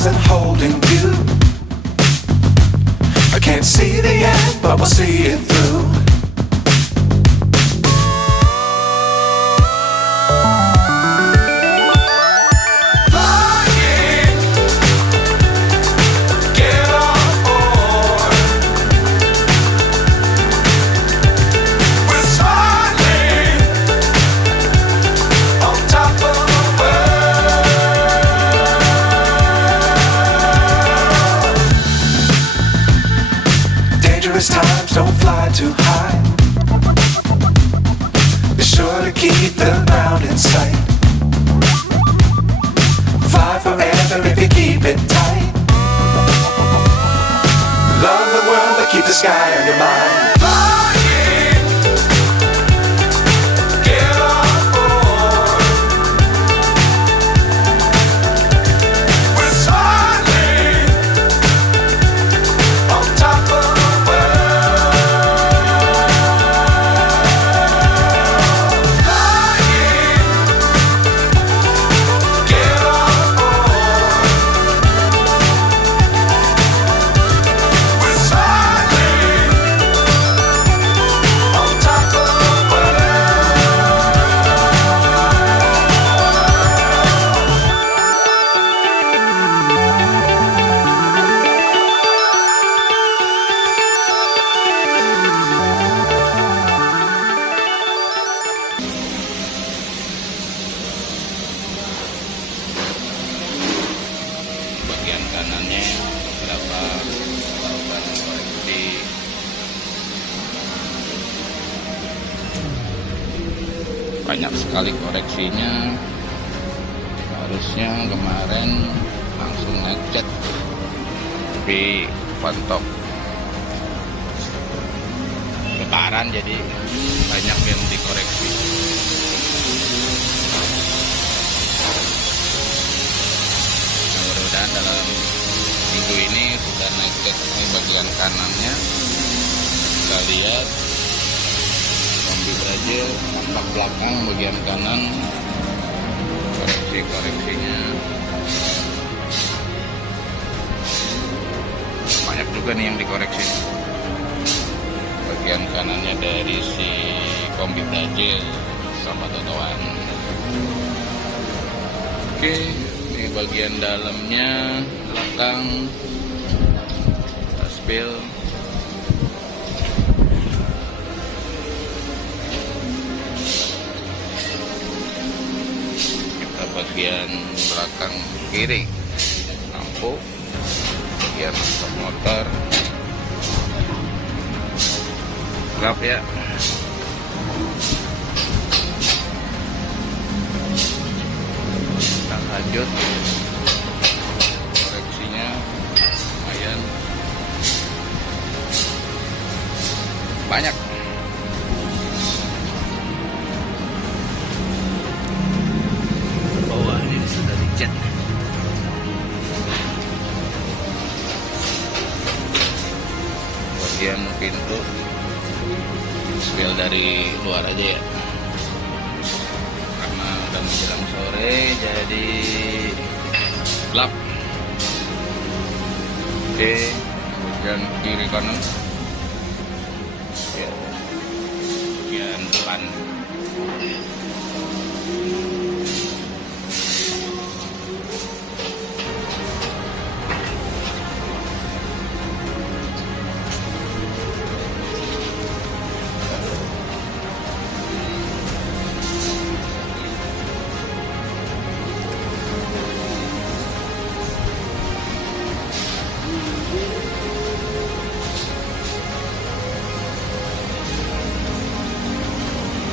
wasn't holding you. I can't see the end, but we'll see it through. Times don't fly too high. Be sure to keep the ground in sight. Fly forever if you keep it tight. Love the world but keep the sky on your mind. Bagian kanannya berapa lakukan koreksi. Banyak sekali koreksinya. Harusnya kemarin langsung ngecat, tapi pantok lebaran jadi banyak yang dikoreksi. Dan dalam minggu ini sudah naik cek di bagian kanannya. Kita lihat Kombi Brasil tampak belakang bagian kanan, koreksinya banyak juga nih yang dikoreksi. Bagian kanannya dari si Kombi Brasil sama totoan. Oke, bagian dalamnya belakang aspal. Kita bagian belakang kiri lampu, bagian motor gelap ya. Lanjut koreksinya lumayan banyak. Bawah ini sudah dicat. Bagian pintu spill dari luar aja ya, karena udah menjelang sore jadi gelap. Oke, bagian kiri kanan ya, bagian depan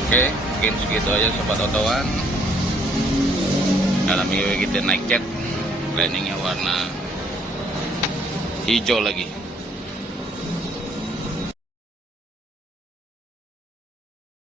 Oke, mungkin segitu aja sobat otowan. Dalam video kita naik cat, planningnya warna hijau lagi.